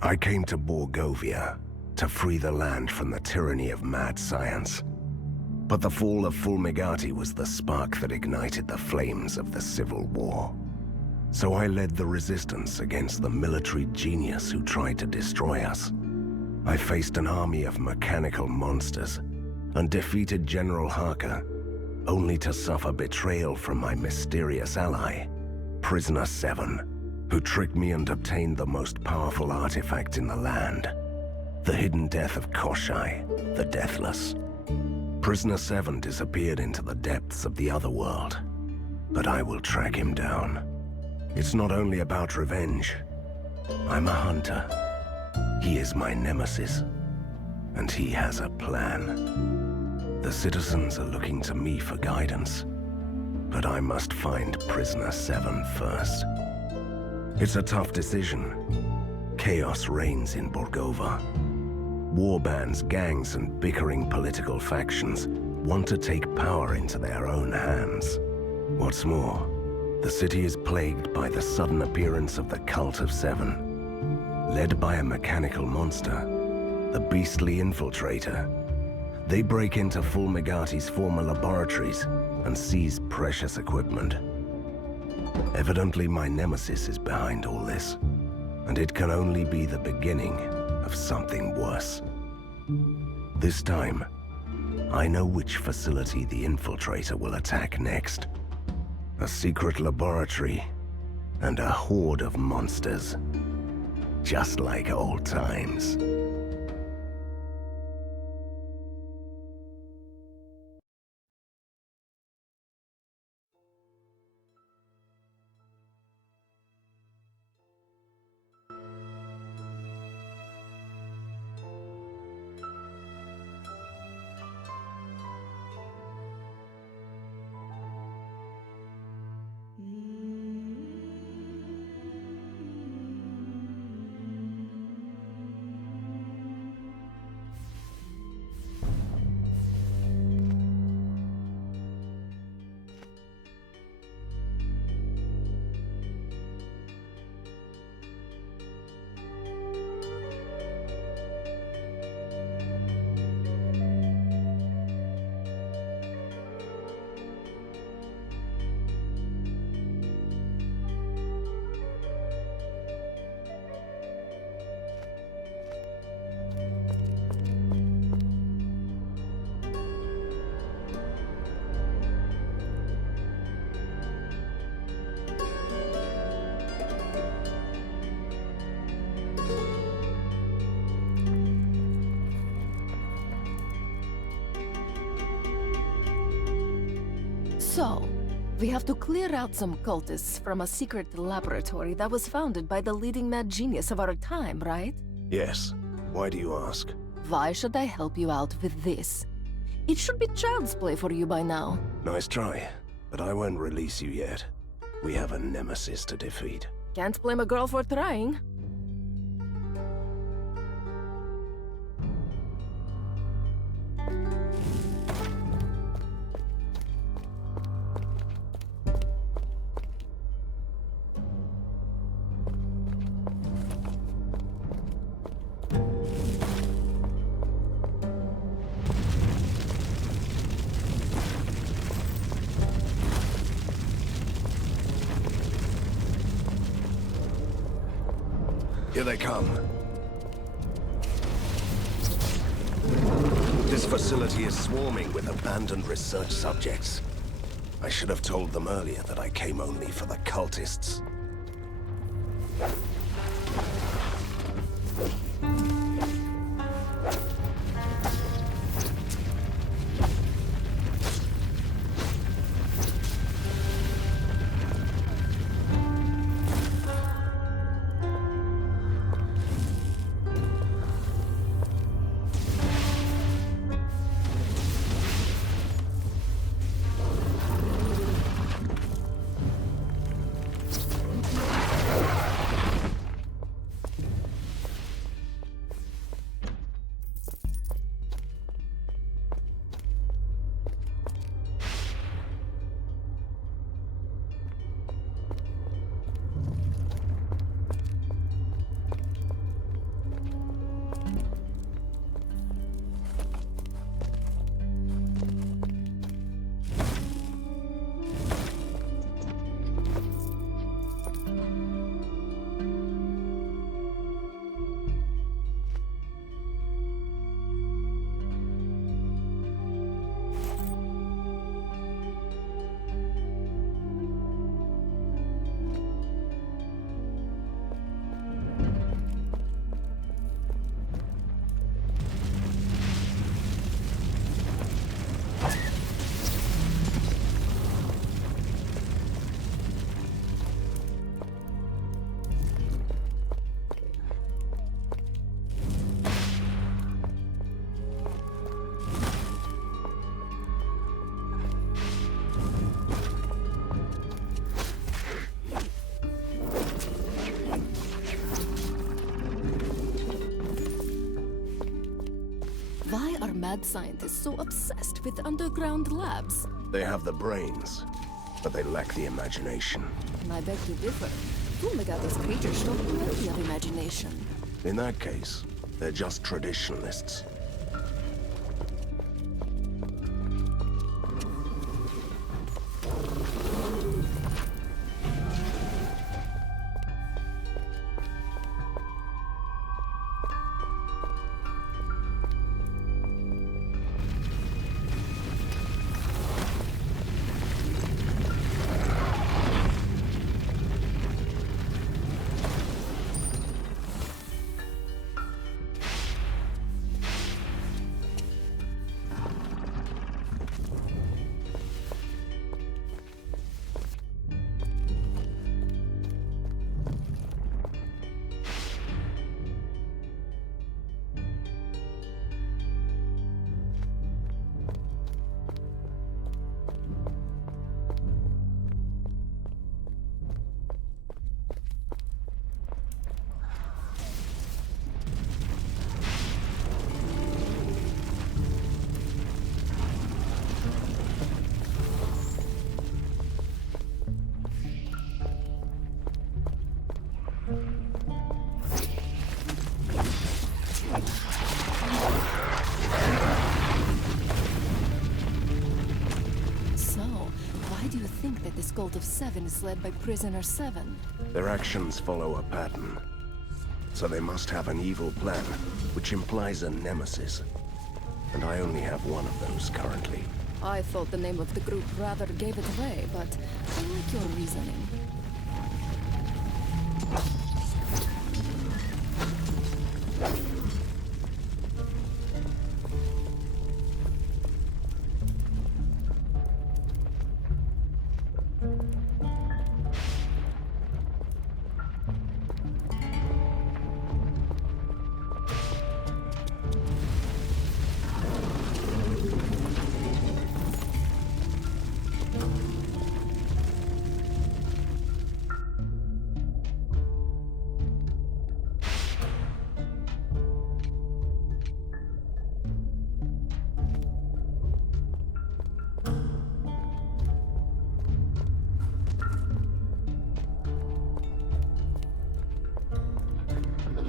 I came to Borgovia to free the land from the tyranny of mad science. But the fall of Fulmigati was the spark that ignited the flames of the Civil War. So I led the resistance against the military genius who tried to destroy us. I faced an army of mechanical monsters and defeated General Harker, only to suffer betrayal from my mysterious ally, Prisoner 7, who tricked me and obtained the most powerful artifact in the land, the hidden death of Koshai, the Deathless. Prisoner 7 disappeared into the depths of the other world, but I will track him down. It's not only about revenge. I'm a hunter. He is my nemesis, and he has a plan. The citizens are looking to me for guidance, but I must find Prisoner 7 first. It's a tough decision. Chaos reigns in Borgova. Warbands, gangs, and bickering political factions want to take power into their own hands. What's more, the city is plagued by the sudden appearance of the Cult of Seven. Led by a mechanical monster, the beastly infiltrator. They break into Fulmigati's former laboratories and seize precious equipment. Evidently, my nemesis is behind all this, and it can only be the beginning of something worse. This time, I know which facility the infiltrator will attack next. A secret laboratory and a horde of monsters. Just like old times. So, we have to clear out some cultists from a secret laboratory that was founded by the leading mad genius of our time, right? Yes. Why do you ask? Why should I help you out with this? It should be child's play for you by now. Nice try, but I won't release you yet. We have a nemesis to defeat. Can't blame a girl for trying. Here they come. This facility is swarming with abandoned research subjects. I should have told them earlier that I came only for the cultists. mad scientists so obsessed with underground labs? They have the brains, but they lack the imagination. I beg to differ. Fumigati's creatures show plenty of imagination. In that case, they're just traditionalists. This cult of 7 is led by Prisoner 7. Their actions follow a pattern. So they must have an evil plan, which implies a nemesis. And I only have one of those currently. I thought the name of the group rather gave it away, but I like your reasoning.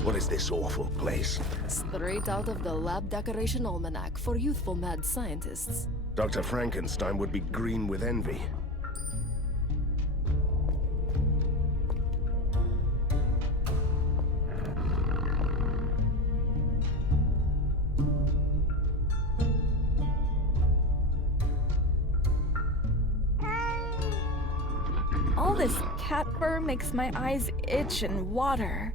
What is this awful place? Straight out of the Lab Decoration Almanac for youthful mad scientists. Dr. Frankenstein would be green with envy. All this cat fur makes my eyes itch and water.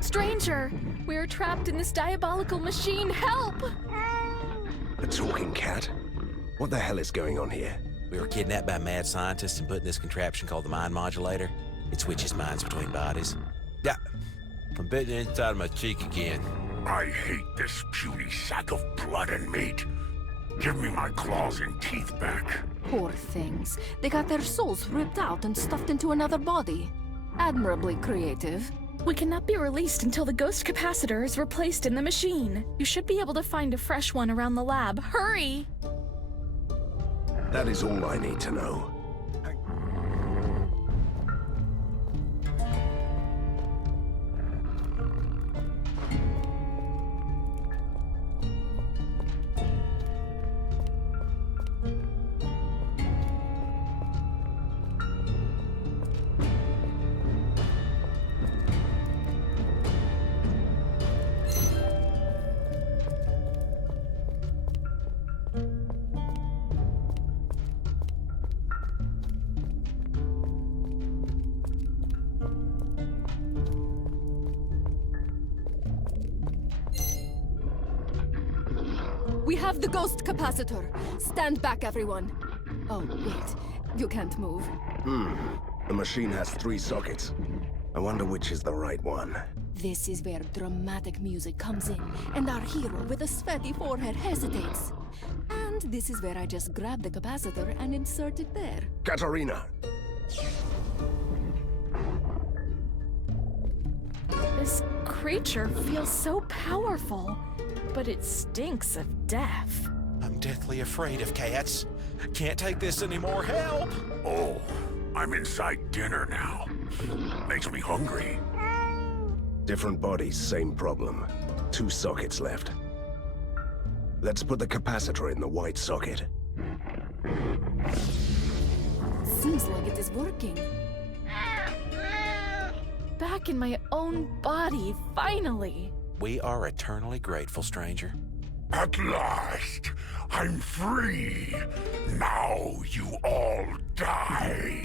Stranger! We're trapped in this diabolical machine! Help! A talking cat? What the hell is going on here? We were kidnapped by mad scientists and put in this contraption called the mind modulator. It switches minds between bodies. Yeah, I'm bitten inside of my cheek again. I hate this puny sack of blood and meat. Give me my claws and teeth back. Poor things. They got their souls ripped out and stuffed into another body. Admirably creative. We cannot be released until the ghost capacitor is replaced in the machine. You should be able to find a fresh one around the lab. Hurry! That is all I need to know. We have the ghost capacitor. Stand back, everyone. Oh, wait. You can't move. The machine has 3 sockets. I wonder which is the right one. This is where dramatic music comes in, and our hero with a sweaty forehead hesitates. And this is where I just grab the capacitor and insert it there. Katarina! This creature feels so powerful, but it stinks of death. I'm deathly afraid of cats. Can't take this anymore. Help! Oh, I'm inside dinner now. Makes me hungry. Different bodies, same problem. 2 sockets left. Let's put the capacitor in the white socket. Seems like it is working. Back in my own body, finally. We are eternally grateful, stranger. At last, I'm free. Now you all die.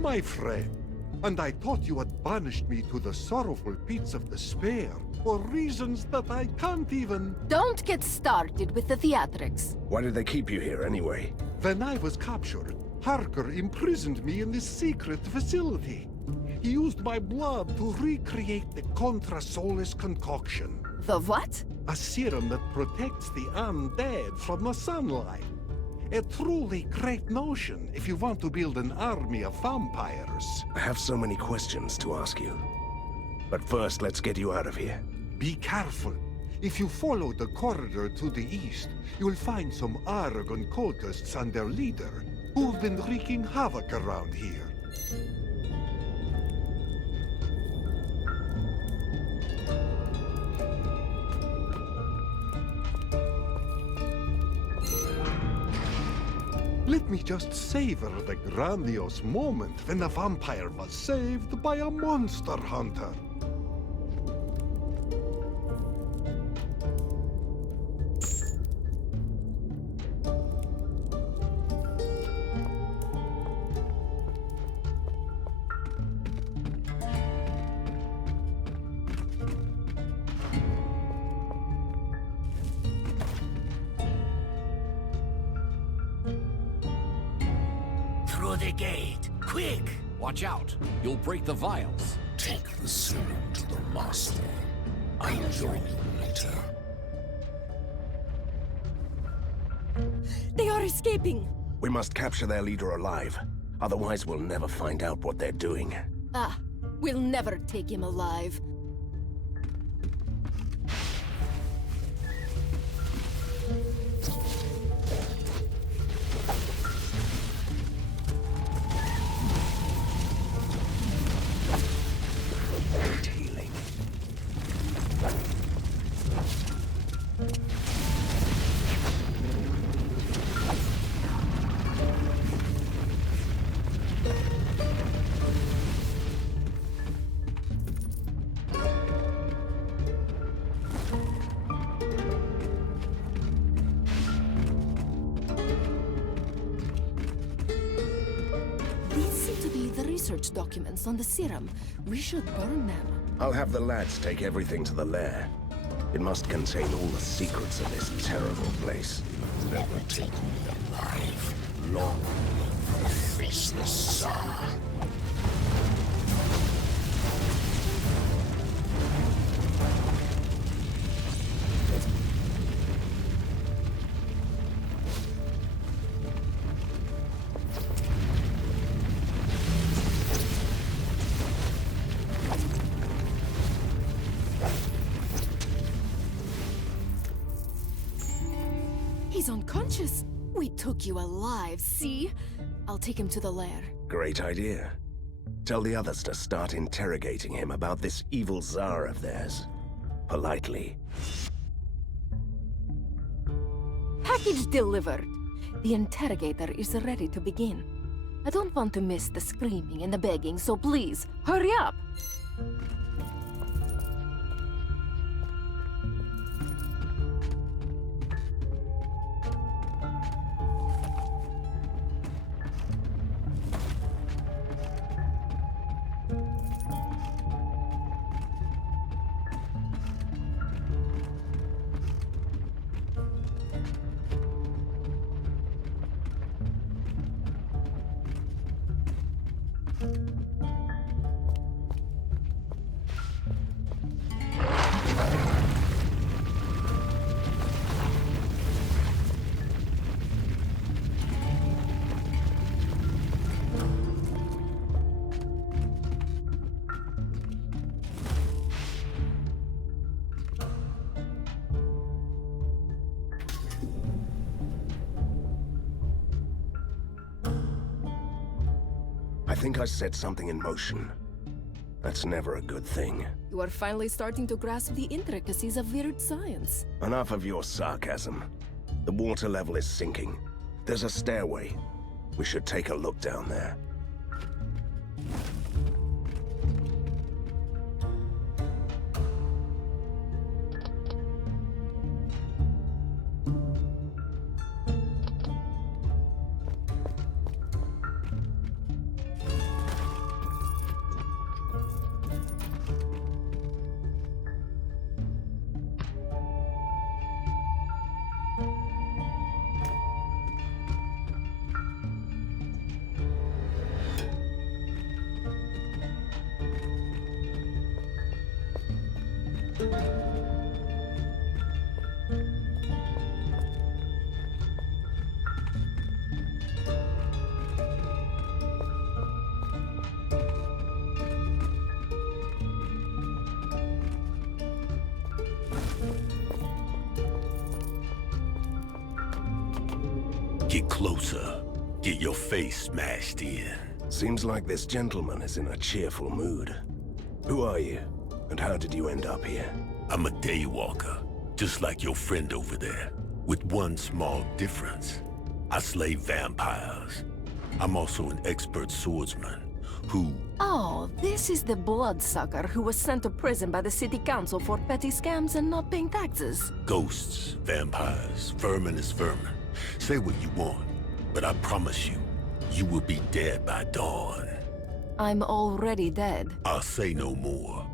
My friend, and I thought you had banished me to the sorrowful pits of despair for reasons that I can't even... Don't get started with the theatrics. Why did they keep you here anyway? When I was captured, Harker imprisoned me in this secret facility. He used my blood to recreate the Contra Solis concoction. The what? A serum that protects the undead from the sunlight. A truly great notion if you want to build an army of vampires. I have so many questions to ask you. But first, let's get you out of here. Be careful. If you follow the corridor to the east, you'll find some Aragon cultists and their leader, who've been wreaking havoc around here. Let me just savor the grandiose moment when a vampire was saved by a monster hunter. for the gate. Quick! Watch out. You'll break the vials. Take the serum to the master. I'll join you later. They are escaping! We must capture their leader alive. Otherwise, we'll never find out what they're doing. Ah, we'll never take him alive. Healing. These seem to be the research documents on the serum. We should burn them. I'll have the lads take everything to the lair. It must contain all the secrets of this terrible place. Never take me alive. Long live the faceless Tsar. He's unconscious. We took you alive, see? I'll take him to the lair. Great idea. Tell the others to start interrogating him about this evil Tsar of theirs. Politely. Package delivered. The interrogator is ready to begin. I don't want to miss the screaming and the begging, so please, hurry up! I think I set something in motion. That's never a good thing. You are finally starting to grasp the intricacies of weird science. Enough of your sarcasm. The water level is sinking. There's a stairway. We should take a look down there. Get closer. Get your face smashed in. Seems like this gentleman is in a cheerful mood. Who are you? And how did you end up here? I'm a daywalker, just like your friend over there, with one small difference. I slay vampires. I'm also an expert swordsman who... Oh, this is the bloodsucker who was sent to prison by the city council for petty scams and not paying taxes. Ghosts, vampires, vermin is vermin. Say what you want, but I promise you, you will be dead by dawn. I'm already dead. I'll say no more.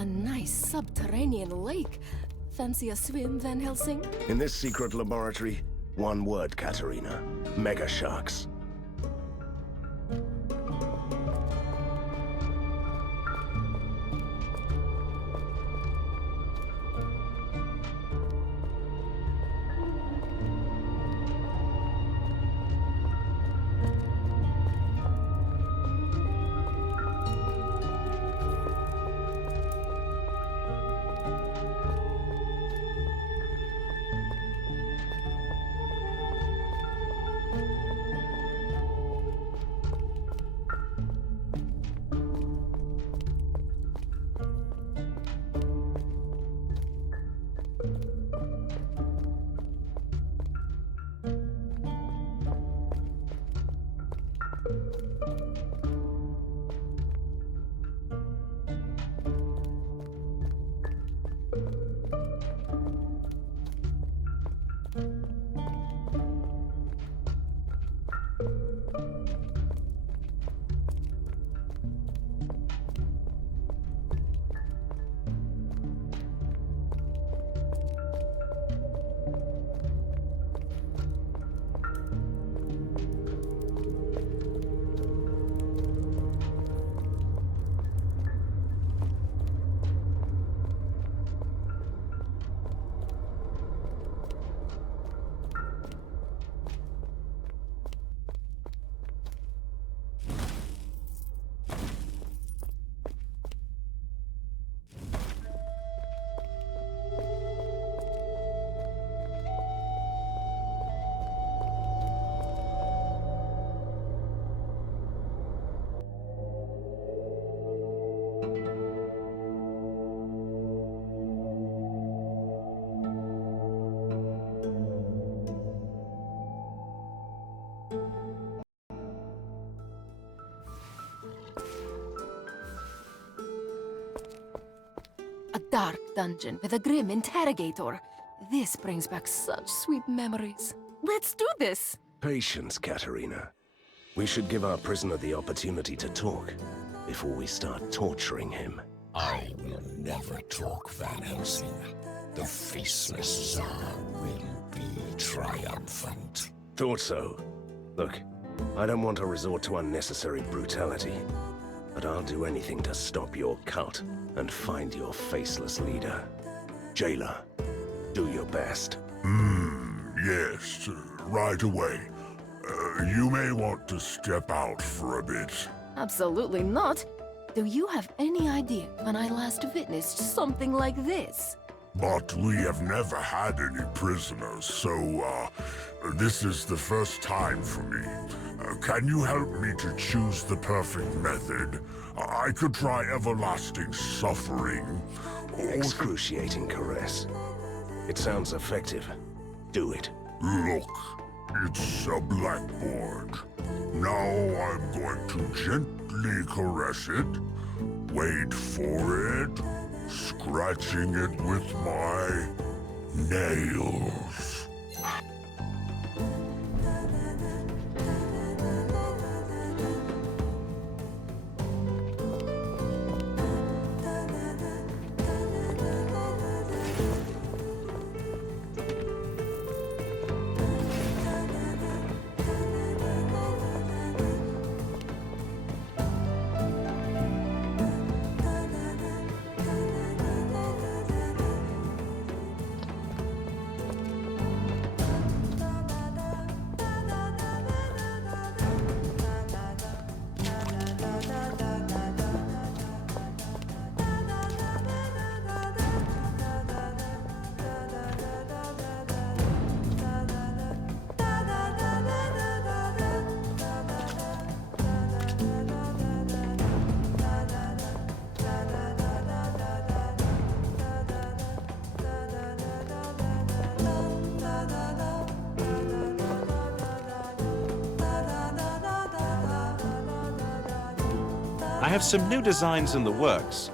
A nice subterranean lake. Fancy a swim, Van Helsing? In this secret laboratory, one word, Katerina. Mega sharks. A dark dungeon with a grim interrogator. This brings back such sweet memories. Let's do this! Patience, Katerina. We should give our prisoner the opportunity to talk before we start torturing him. I will never talk, Van Helsing. The faceless Tsar will be triumphant. Thought so. Look, I don't want to resort to unnecessary brutality, but I'll do anything to stop your cult and find your faceless leader. Jailer, do your best. Yes, right away. You may want to step out for a bit. Absolutely not. Do you have any idea when I last witnessed something like this? But we have never had any prisoners, so, this is the first time for me. Can you help me to choose the perfect method? I could try everlasting suffering, or... Excruciating caress. It sounds effective. Do it. Look, it's a blackboard. Now I'm going to gently caress it. Wait for it. Scratching it with my nails. I have some new designs in the works,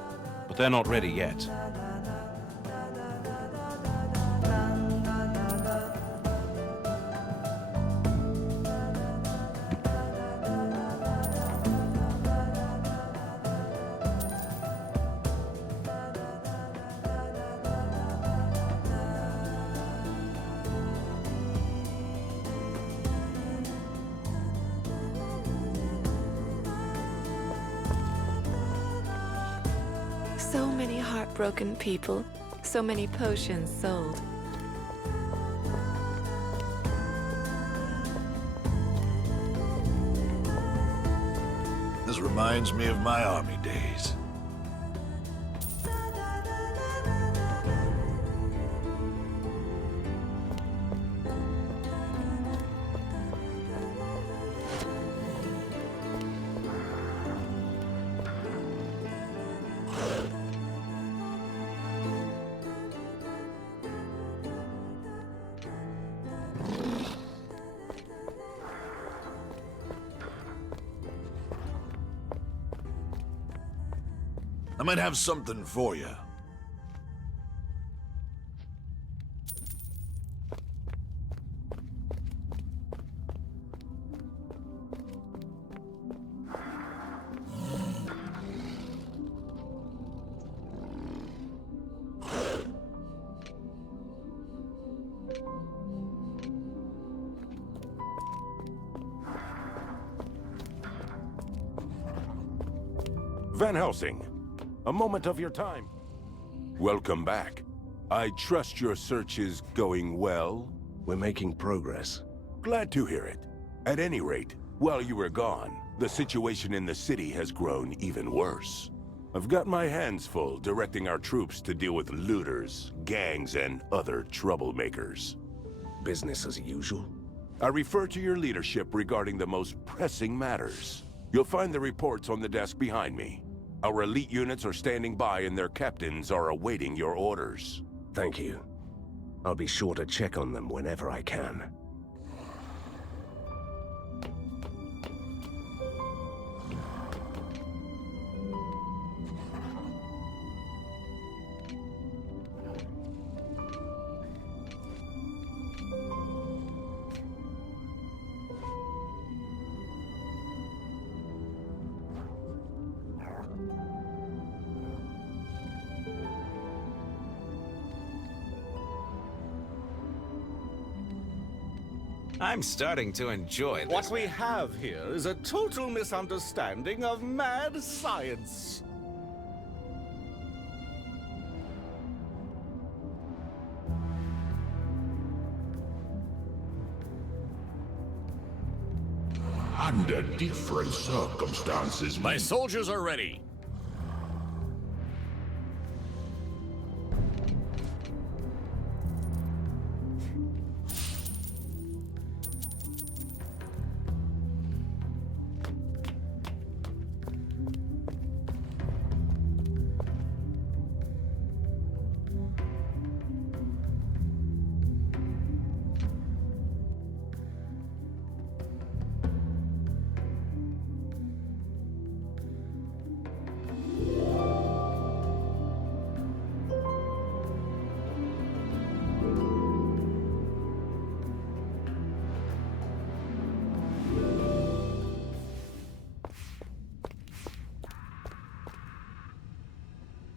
but they're not ready yet. So many heartbroken people, so many potions sold. This reminds me of my army days. I might have something for you. Van Helsing, a moment of your time. Welcome back. I trust your search is going well? We're making progress. Glad to hear it. At any rate, while you were gone, the situation in the city has grown even worse. I've got my hands full directing our troops to deal with looters, gangs, and other troublemakers. Business as usual? I refer to your leadership regarding the most pressing matters. You'll find the reports on the desk behind me. Our elite units are standing by and their captains are awaiting your orders. Thank you. I'll be sure to check on them whenever I can. I'm starting to enjoy this. What we have here is a total misunderstanding of mad science. Under different circumstances, My soldiers are ready.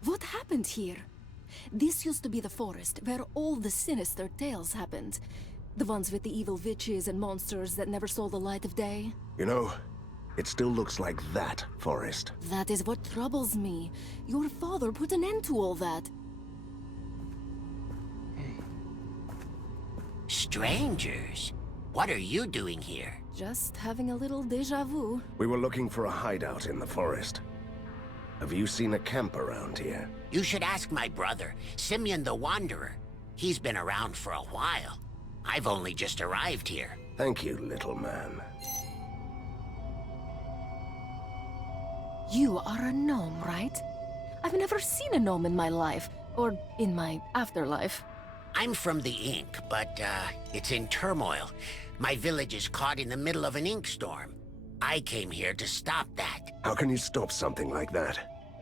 What happened here? This used to be the forest where all the sinister tales happened. The ones with the evil witches and monsters that never saw the light of day. You know, it still looks like that forest. That is what troubles me. Your father put an end to all that. Strangers? What are you doing here? Just having a little déjà vu. We were looking for a hideout in the forest. Have you seen a camp around here? You should ask my brother, Simeon the Wanderer. He's been around for a while. I've only just arrived here. Thank you, little man. You are a gnome, right? I've never seen a gnome in my life, or in my afterlife. I'm from the Ink, but it's in turmoil. My village is caught in the middle of an ink storm. I came here to stop that. How can you stop something like that?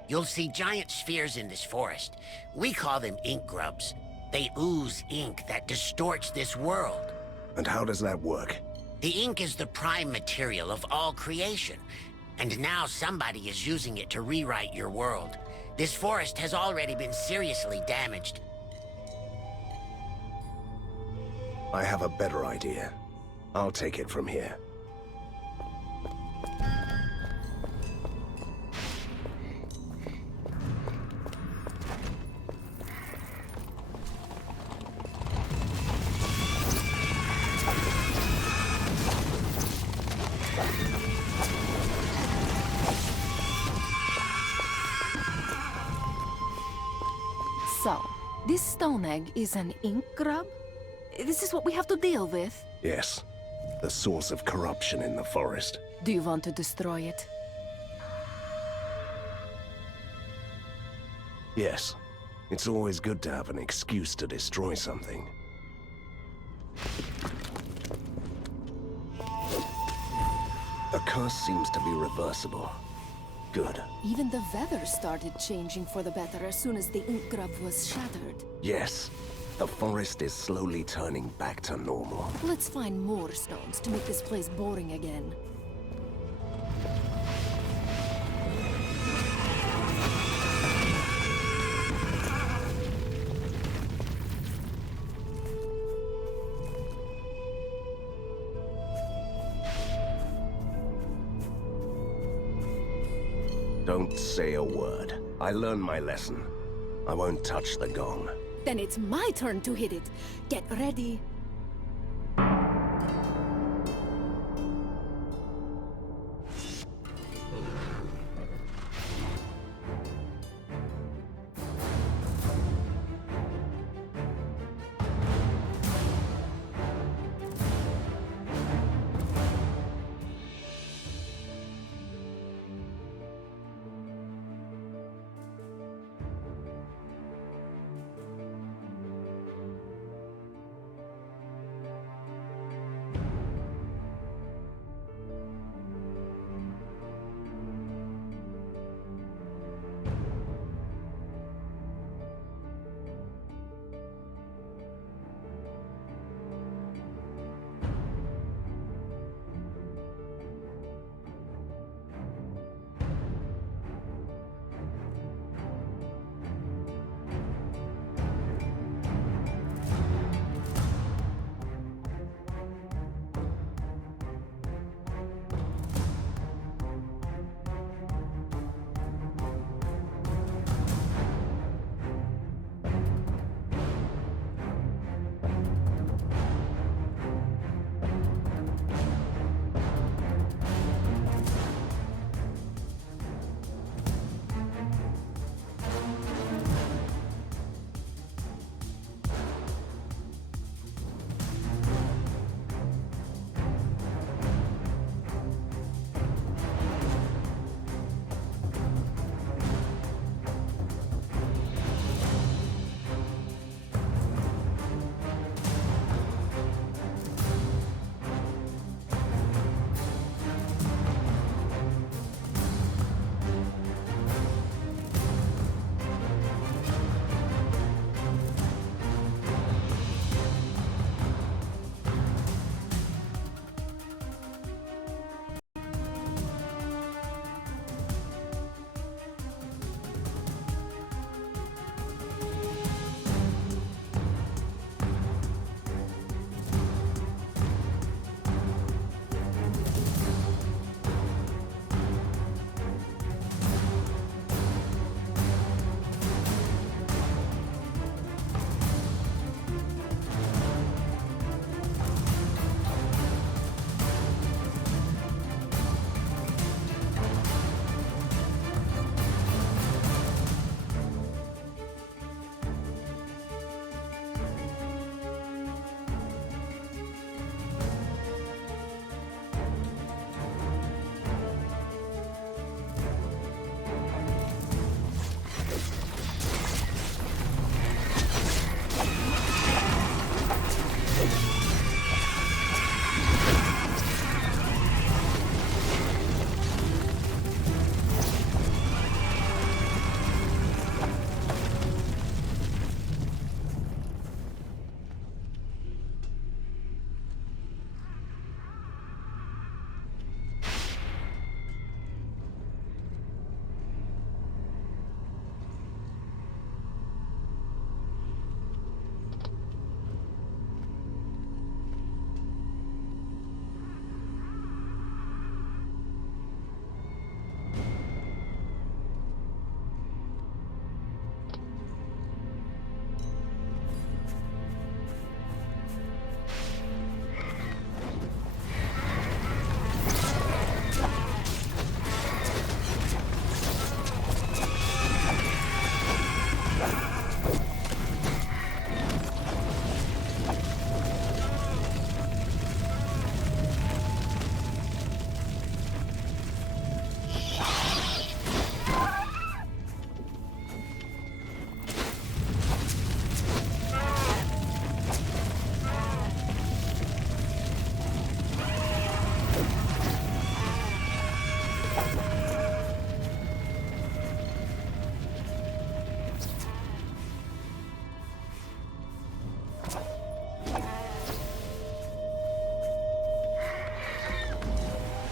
You'll see giant spheres in this forest. We call them ink grubs. They ooze ink that distorts this world. And how does that work? The ink is the prime material of all creation. And now somebody is using it to rewrite your world. This forest has already been seriously damaged. I have a better idea. I'll take it from here. This stone egg is an ink grub? This is what we have to deal with? Yes. The source of corruption in the forest. Do you want to destroy it? Yes. It's always good to have an excuse to destroy something. The curse seems to be reversible. Good. Even the weather started changing for the better as soon as the ink grub was shattered. Yes. The forest is slowly turning back to normal. Let's find more stones to make this place boring again. Don't say a word. I learned my lesson. I won't touch the gong. Then it's my turn to hit it. Get ready.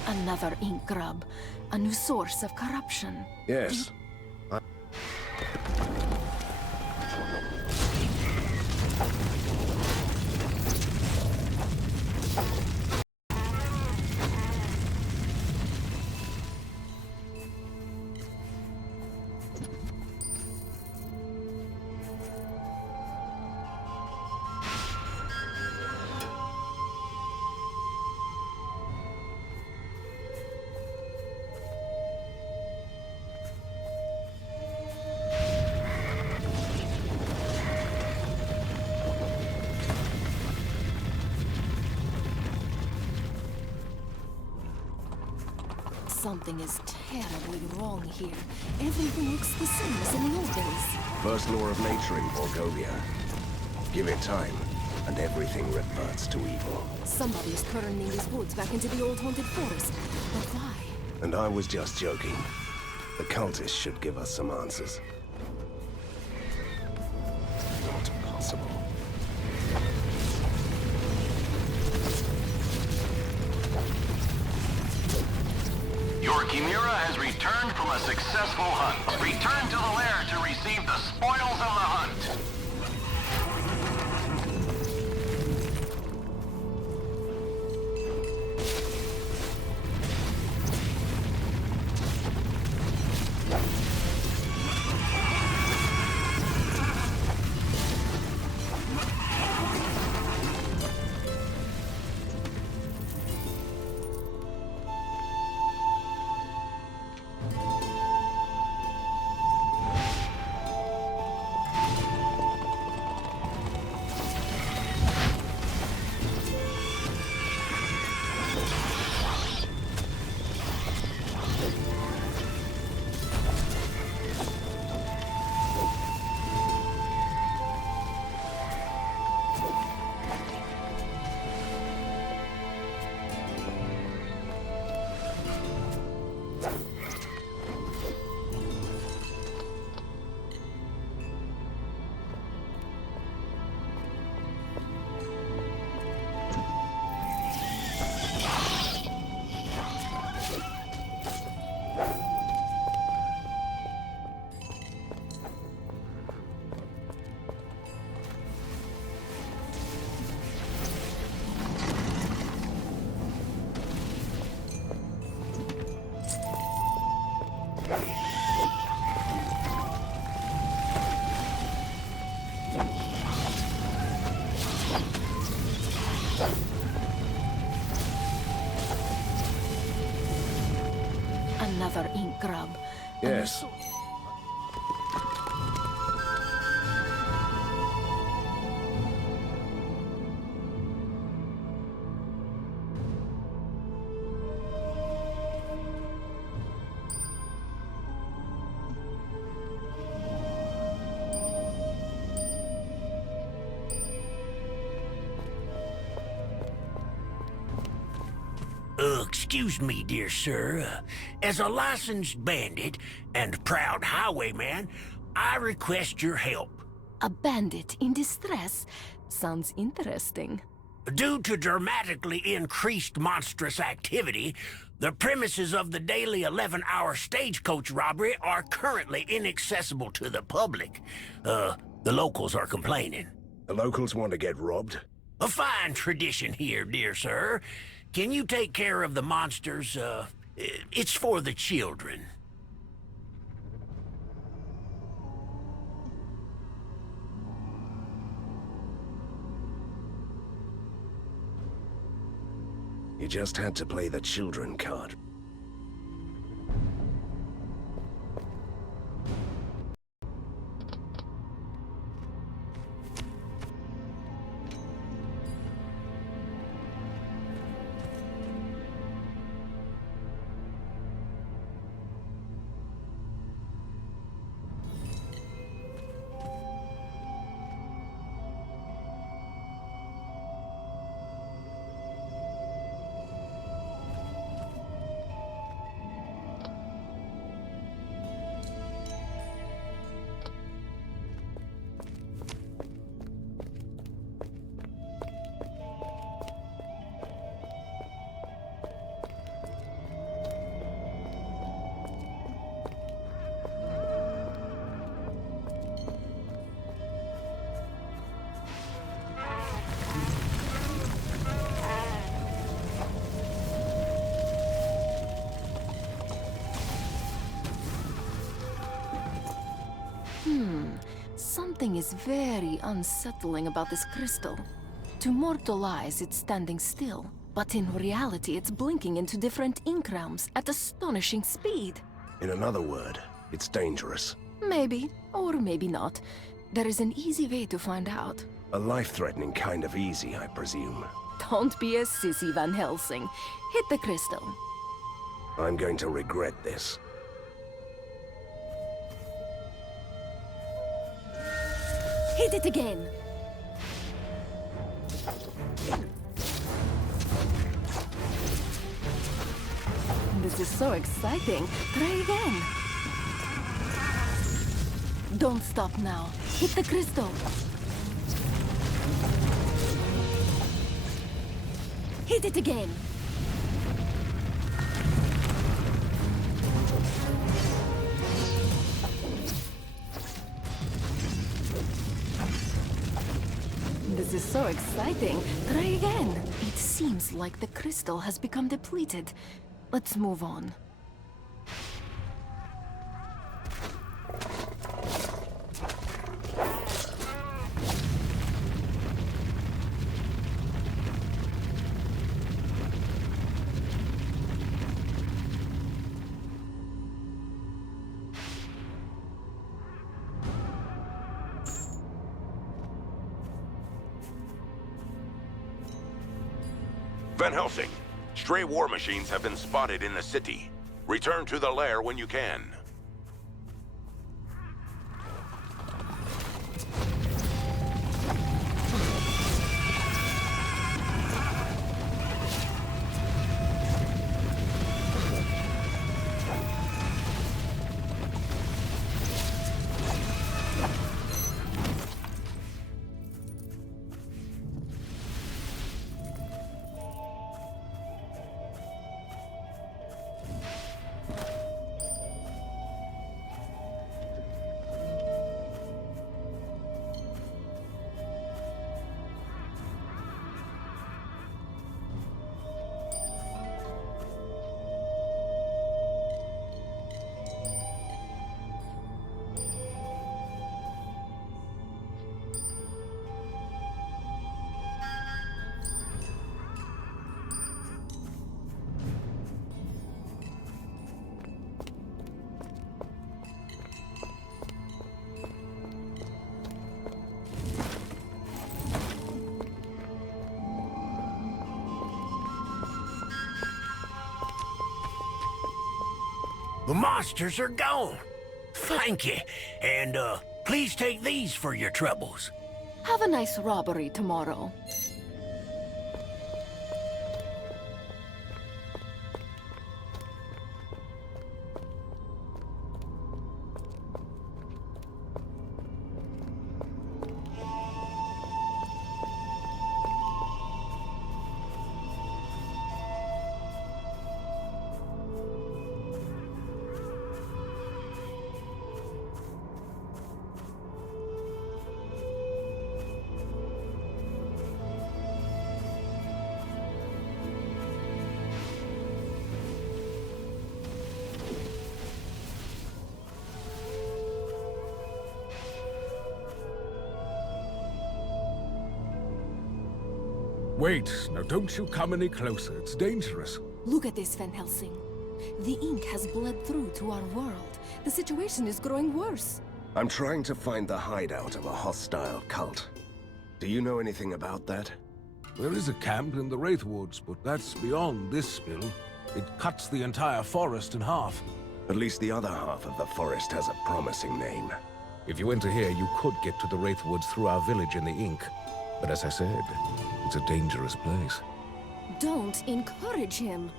Another ink grub. A new source of corruption. Yes. Something is terribly wrong here. Everything looks the same as in the old days. First law of nature in Prokhovia. Give it time, and everything reverts to evil. Somebody is turning these woods back into the old haunted forest. But why? And I was just joking. The cultists should give us some answers. Not possible. Your Chimera has returned from a successful hunt. Return to the lair to receive the spoils of the hunt. Another ink grub. Yes. Excuse me, dear sir. As a licensed bandit and proud highwayman, I request your help. A bandit in distress? Sounds interesting. Due to dramatically increased monstrous activity, the premises of the daily 11-hour stagecoach robbery are currently inaccessible to the public. The locals are complaining. The locals want to get robbed? A fine tradition here, dear sir. Can you take care of the monsters? It's for the children. You just had to play the children card. Something is very unsettling about this crystal. To mortal eyes, it's standing still. But in reality, it's blinking into different ink realms at astonishing speed. In another word, it's dangerous. Maybe, or maybe not. There is an easy way to find out. A life-threatening kind of easy, I presume. Don't be a sissy, Van Helsing. Hit the crystal. I'm going to regret this. Hit it again. This is so exciting. Try again. Don't stop now. Hit the crystal. Hit it again. This is so exciting. Try again. It seems like the crystal has become depleted. Let's move on. Van Helsing, stray war machines have been spotted in the city. Return to the lair when you can. The monsters are gone. Thank you. And, please take these for your troubles. Have a nice robbery tomorrow. Wait, now don't you come any closer. It's dangerous. Look at this, Van Helsing. The ink has bled through to our world. The situation is growing worse. I'm trying to find the hideout of a hostile cult. Do you know anything about that? There is a camp in the Wraithwoods, but that's beyond this spill. It cuts the entire forest in half. At least the other half of the forest has a promising name. If you enter here, you could get to the Wraithwoods through our village in the ink. But as I said, it's a dangerous place. Don't encourage him.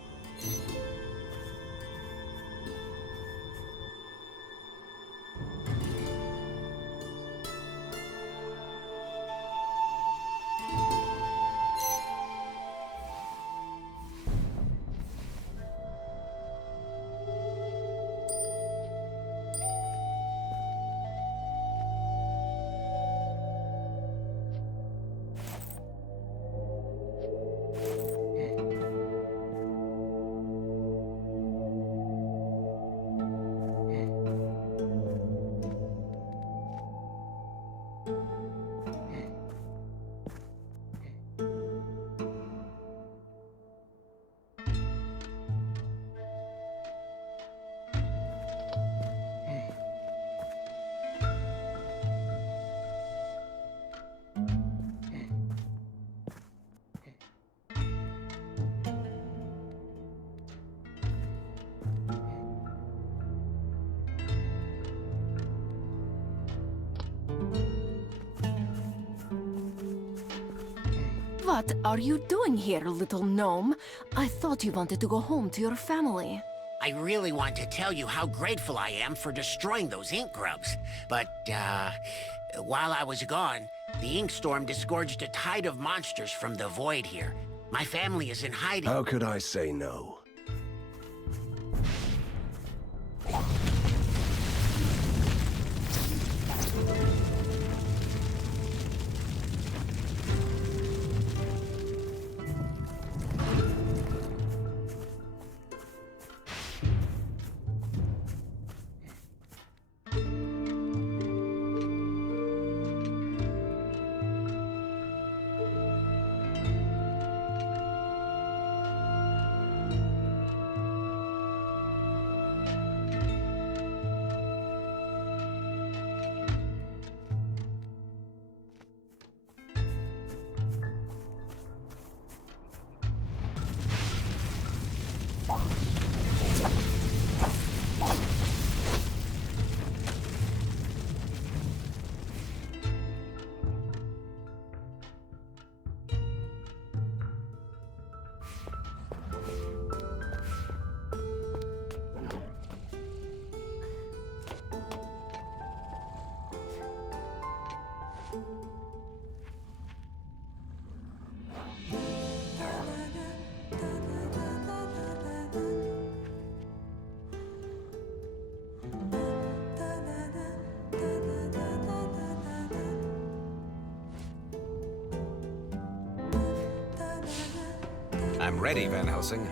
What are you doing here, little gnome? I thought you wanted to go home to your family. I really want to tell you how grateful I am for destroying those ink grubs. But, while I was gone, the ink storm disgorged a tide of monsters from the void here. My family is in hiding. How could I say no? I'm ready, Van Helsing.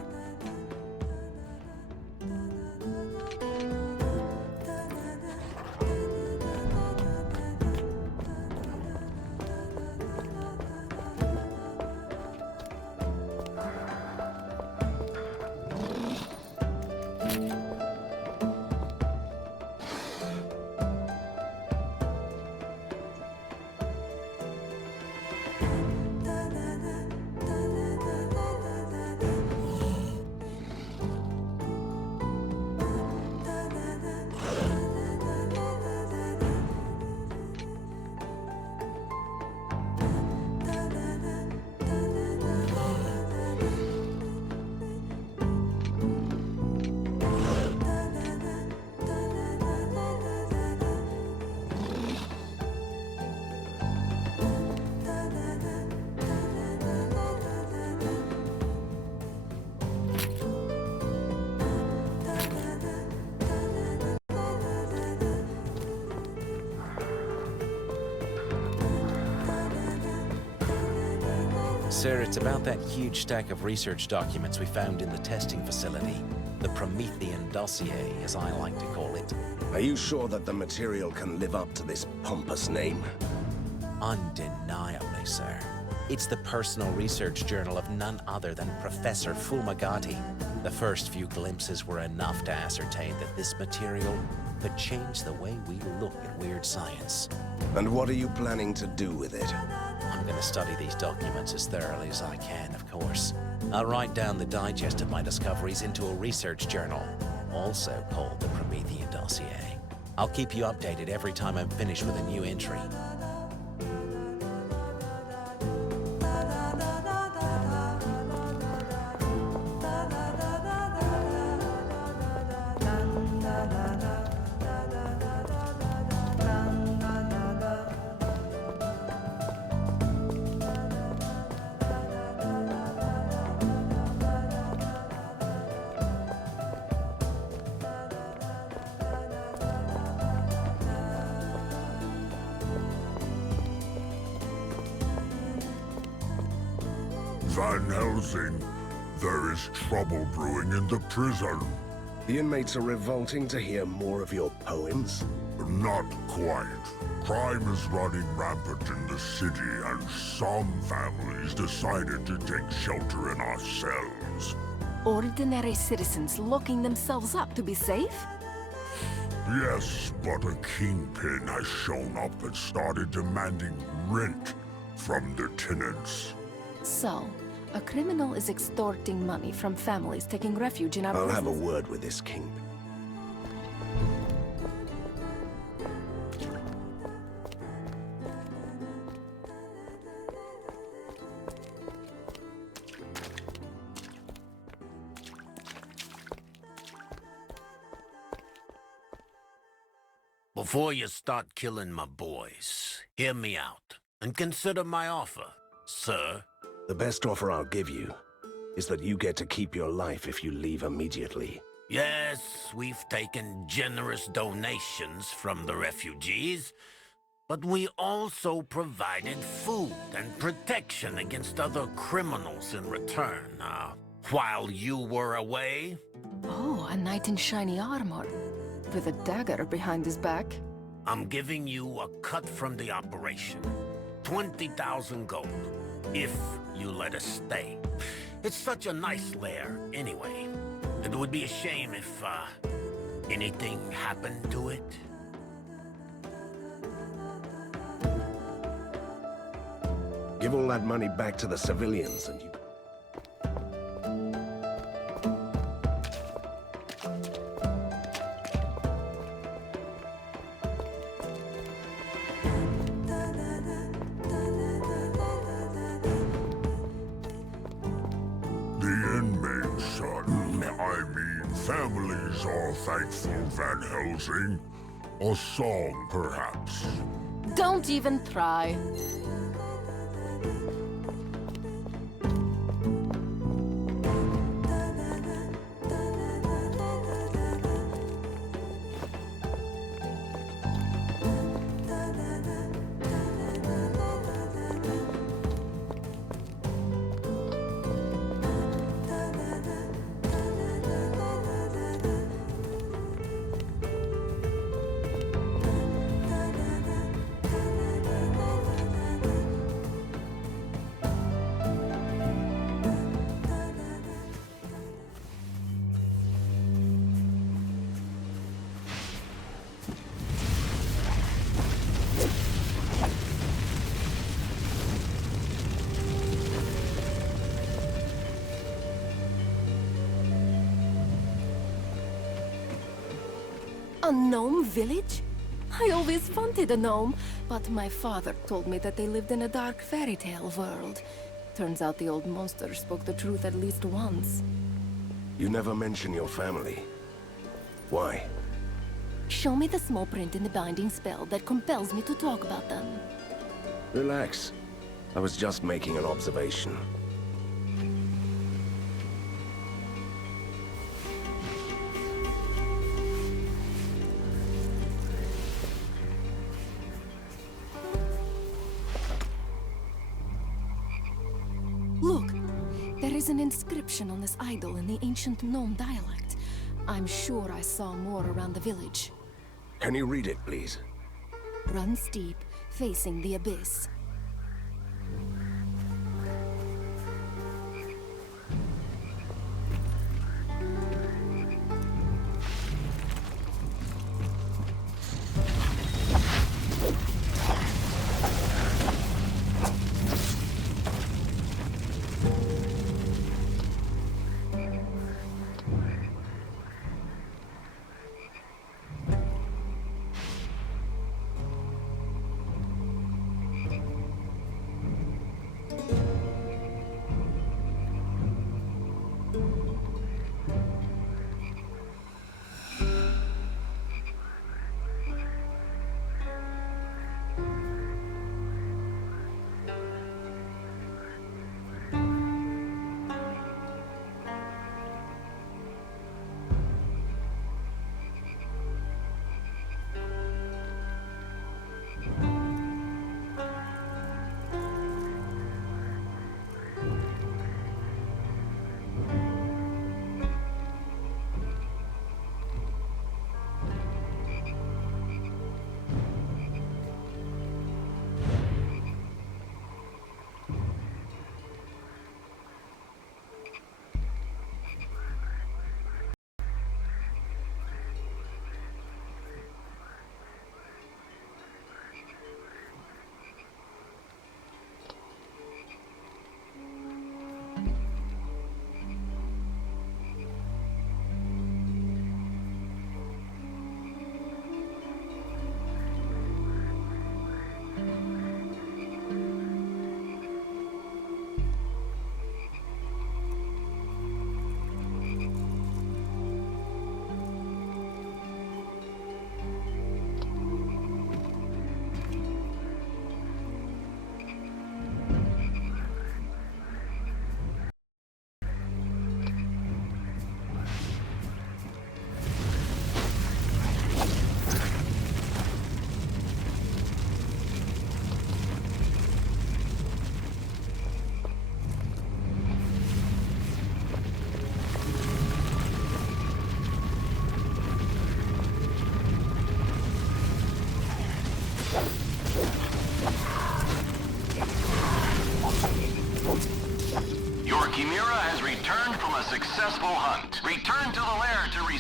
Sir, it's about that huge stack of research documents we found in the testing facility. The Promethean dossier, as I like to call it. Are you sure that the material can live up to this pompous name? Undeniably, sir. It's the personal research journal of none other than Professor Fulmigati. The first few glimpses were enough to ascertain that this material could change the way we look at weird science. And what are you planning to do with it? I'm going to study these documents as thoroughly as I can, of course. I'll write down the digest of my discoveries into a research journal, also called the Promethean dossier. I'll keep you updated every time I'm finished with a new entry. Van Helsing, there is trouble brewing in the prison. The inmates are revolting to hear more of your poems? Not quite. Crime is running rampant in the city, and some families decided to take shelter in our cells. Ordinary citizens locking themselves up to be safe? Yes, but a kingpin has shown up and started demanding rent from the tenants. So, a criminal is extorting money from families taking refuge in our I'll prisons. have a word with this kingpin. Before you start killing my boys, hear me out and consider my offer, sir. The best offer I'll give you is that you get to keep your life if you leave immediately. Yes, we've taken generous donations from the refugees, but we also provided food and protection against other criminals in return, while you were away. Oh, a knight in shiny armor, with a dagger behind his back. I'm giving you a cut from the operation. 20,000 gold, if you let us stay. It's such a nice lair, anyway. It would be a shame if, anything happened to it. Give all that money back to the civilians and you... Families are thankful, Van Helsing. A song, perhaps. Don't even try. A gnome village? I always wanted a gnome, but my father told me that they lived in a dark fairy tale world. Turns out the old monster spoke the truth at least once. You never mention your family. Why? Show me the small print in the binding spell that compels me to talk about them. Relax. I was just making an observation. Look, there is an inscription on this idol in the ancient gnome dialect. I'm sure I saw more around the village. Can you read it, please? Run steep, facing the abyss.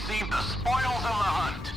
receive the spoils of the hunt.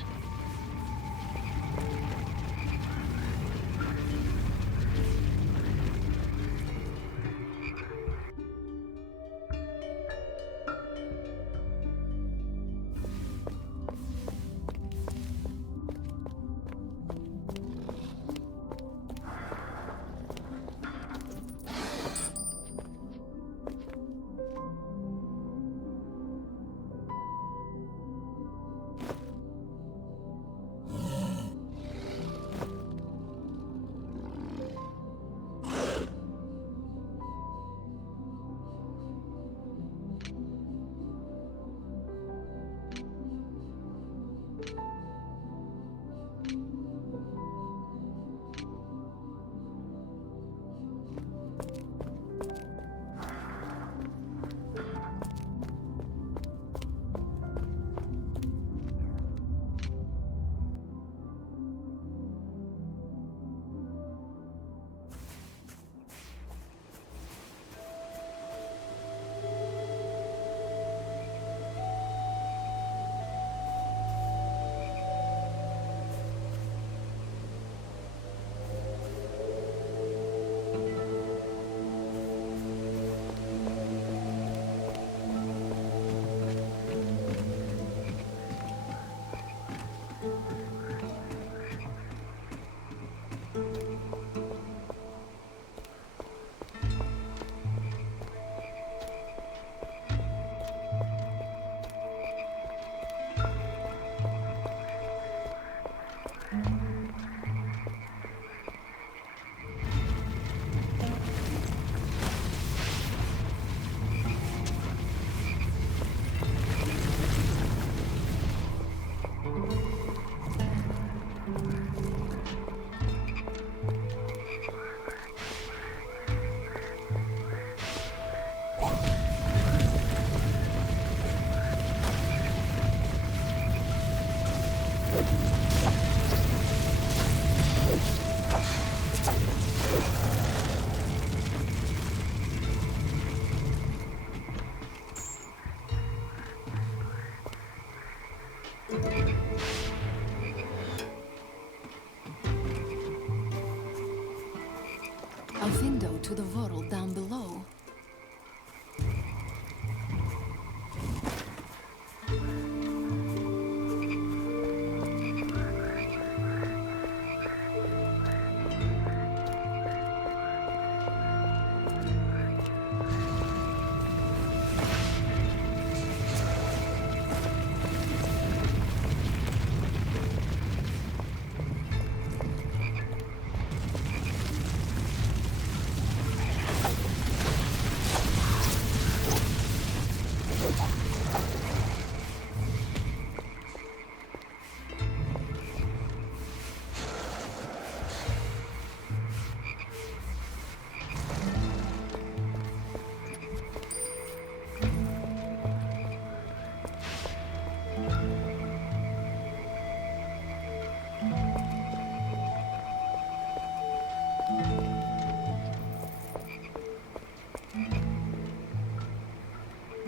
A window to the world down below.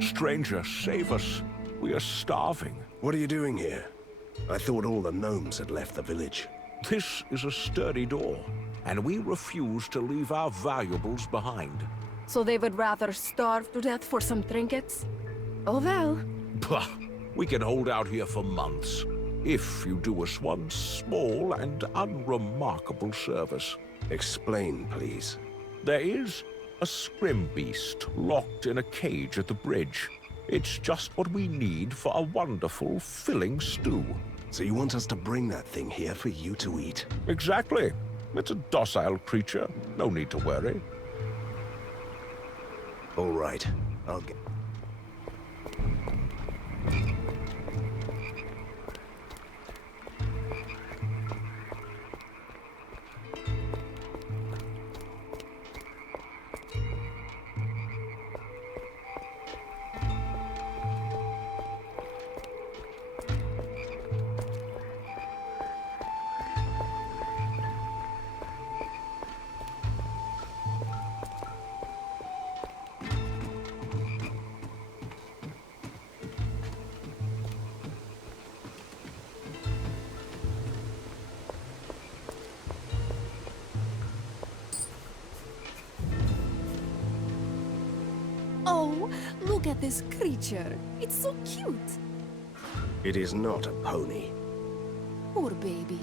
Stranger, save us. We are starving. What are you doing here? I thought all the gnomes had left the village. This is a sturdy door, and we refuse to leave our valuables behind. So they would rather starve to death for some trinkets? Oh well. Bah! We can hold out here for months, if you do us one small and unremarkable service. Explain, please. There is a scrim beast locked in a cage at the bridge. It's just what we need for a wonderful, filling stew. So you want us to bring that thing here for you to eat? Exactly. It's a docile creature. No need to worry. All right. I'll get... Oh, look at this creature. It's so cute. It is not a pony. Poor baby.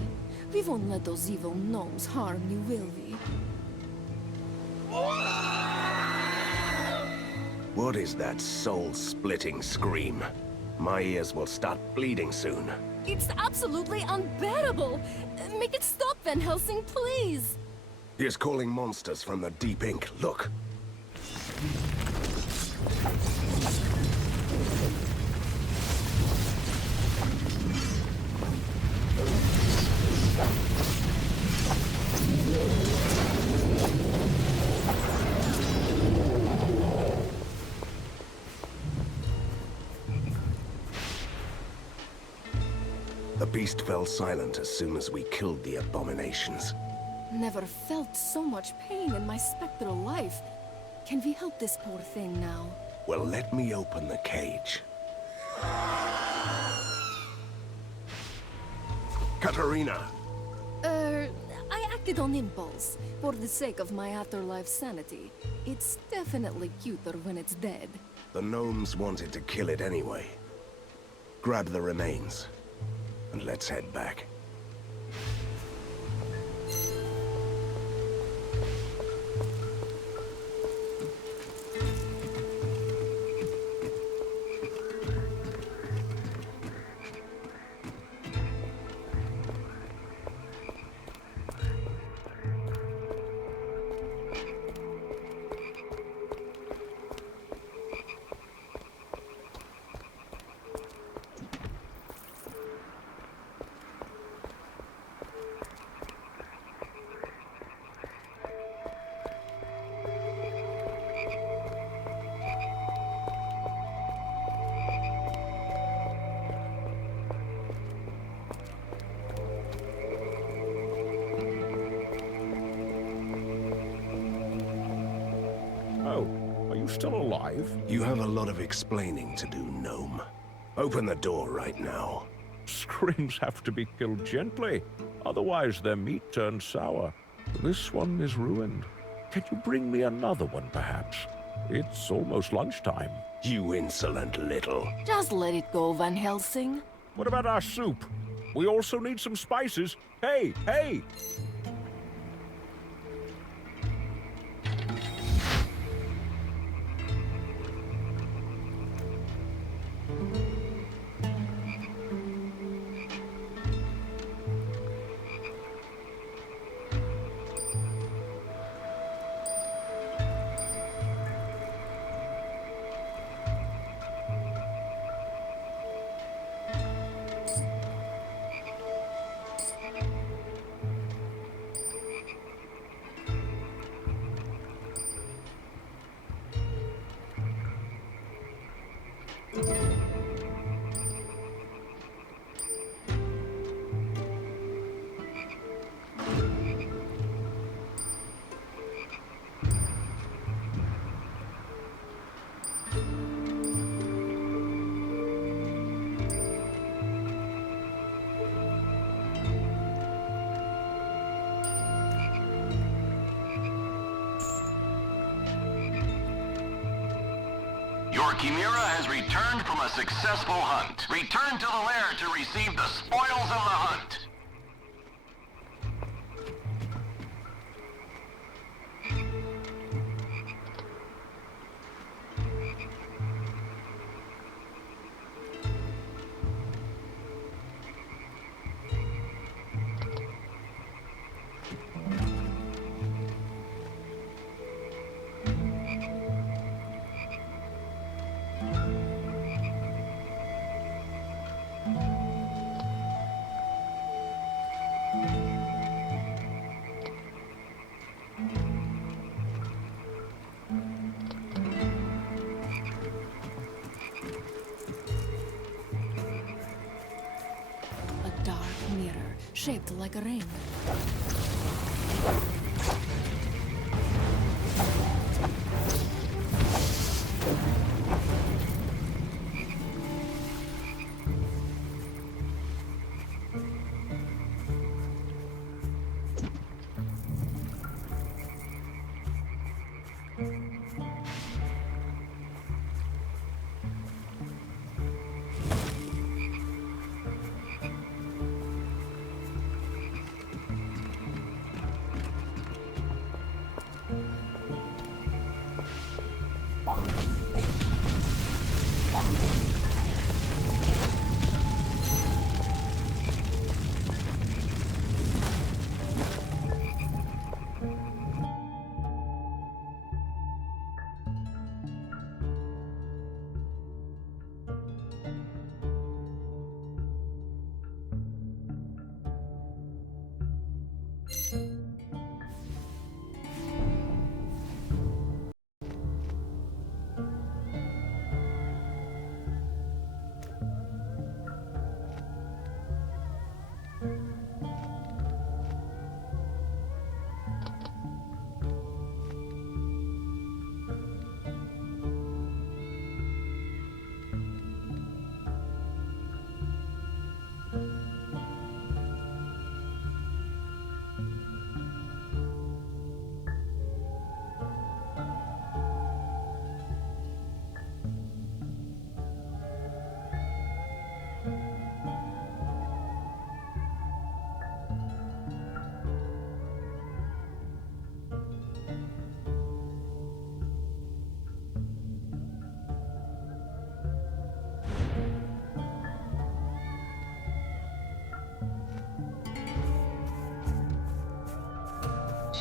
We won't let those evil gnomes harm you, will we? What is that soul-splitting scream? My ears will start bleeding soon. It's absolutely unbearable! Make it stop, Van Helsing, please! He is calling monsters from the deep ink. Look! The beast fell silent as soon as we killed the abominations. Never felt so much pain in my spectral life. Can we help this poor thing now? Well, let me open the cage. Katarina! I acted on impulse, for the sake of my afterlife sanity. It's definitely cuter when it's dead. The gnomes wanted to kill it anyway. Grab the remains, and let's head back. Still alive? You have a lot of explaining to do, gnome. Open the door right now. Screams have to be killed gently, otherwise their meat turns sour. This one is ruined. Can you bring me another one, perhaps? It's almost lunchtime. You insolent little... Just let it go, Van Helsing. What about our soup? We also need some spices. Hey, hey! Your Chimera has returned from a successful hunt. Return to the lair to receive the spoils of the hunt. Shaped like a ring.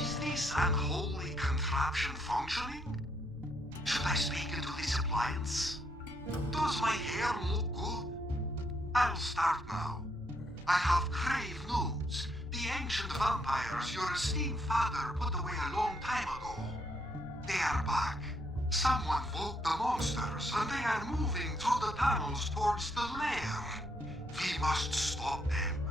Is this unholy contraption functioning? Should I speak into this appliance? Does my hair look good? I'll start now. I have grave news. The ancient vampires your esteemed father put away a long time ago. They are back. Someone woke the monsters, and they are moving through the tunnels towards the lair. We must stop them.